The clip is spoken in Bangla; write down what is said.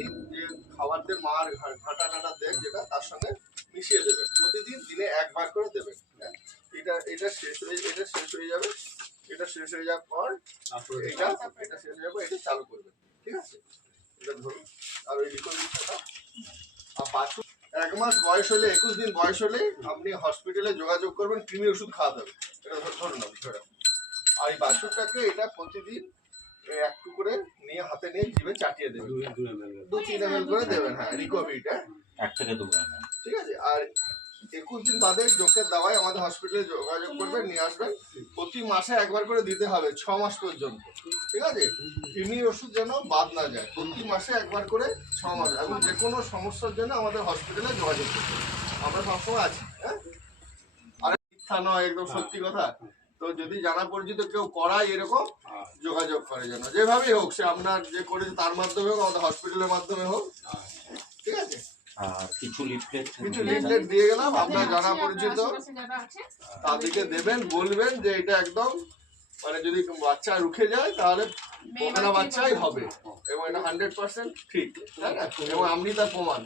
প্রতিদিন যে খাবার দেন মার ঘাটা টাটা দেন যেটা তার সঙ্গে মিশিয়ে দেবেন, প্রতিদিন দিনে একবার করে দেবেন। এটা শেষ হয়ে যাবে, এটা শেষ হয়ে যাওয়ার পর এটা শেষ হয়ে যাবে, এটা চালু করবেন। ঠিক আছে, এটা ধরুন। আর ওই রিকভারিটা আর বাছুর 1 মাস বয়স হলে 21 দিন বয়স হলে আপনি হসপিটালে যোগাযোগ করবেন, কৃমি ওষুধ খাওয়াতে হবে। এটা ধরুন আর এই বাছুরটাকে এটা প্রতিদিন একটু করে নিয়ে হাতে নিয়ে জিভে চাটিয়ে দেবেন, 2-3 ml করে দেবেন। হ্যাঁ, রিকভারিটা 1 থেকে 2 ml। ঠিক আছে। আর 21 দিন বাদে যক্ষের দাওয়াই আমাদের হসপিটালে যোগাযোগ করবেন, নিয়ে আসবেন। প্রতি মাসে একবার করে দিতে হবে 6 মাস পর্যন্ত। ঠিক আছে, কৃমির ওষুধ যেন বাদ না যায়, প্রতি মাসে একবার করে 6 মাস। এবং যে কোনো সমস্যার জন্য আমাদের হসপিটালে যোগাযোগ করতে হবে, আমরা সবসময় আছি। হ্যাঁ, আর মিথ্যা নয়, একদম সত্যি কথা। তো যদি জানা পরিচিত কেউ করায় এরকম, যোগাযোগ করে যেন, যেভাবেই হোক, সে আপনার যে করেছে তার মাধ্যমে হোক, আমাদের হসপিটালের মাধ্যমে হোক। ঠিক আছে, আর কিছু লিফলেট দিয়ে গেলাম, আপনার জানা পরিচিত তাদেরকে দেবেন, বলবেন যে এটা একদম মানে যদি বাচ্চা রুখে যায় তাহলে পোকরা বাচ্চাই হবে, এবং এটা 100% ঠিক, তাই না? এবং আপনি তার প্রমাণ।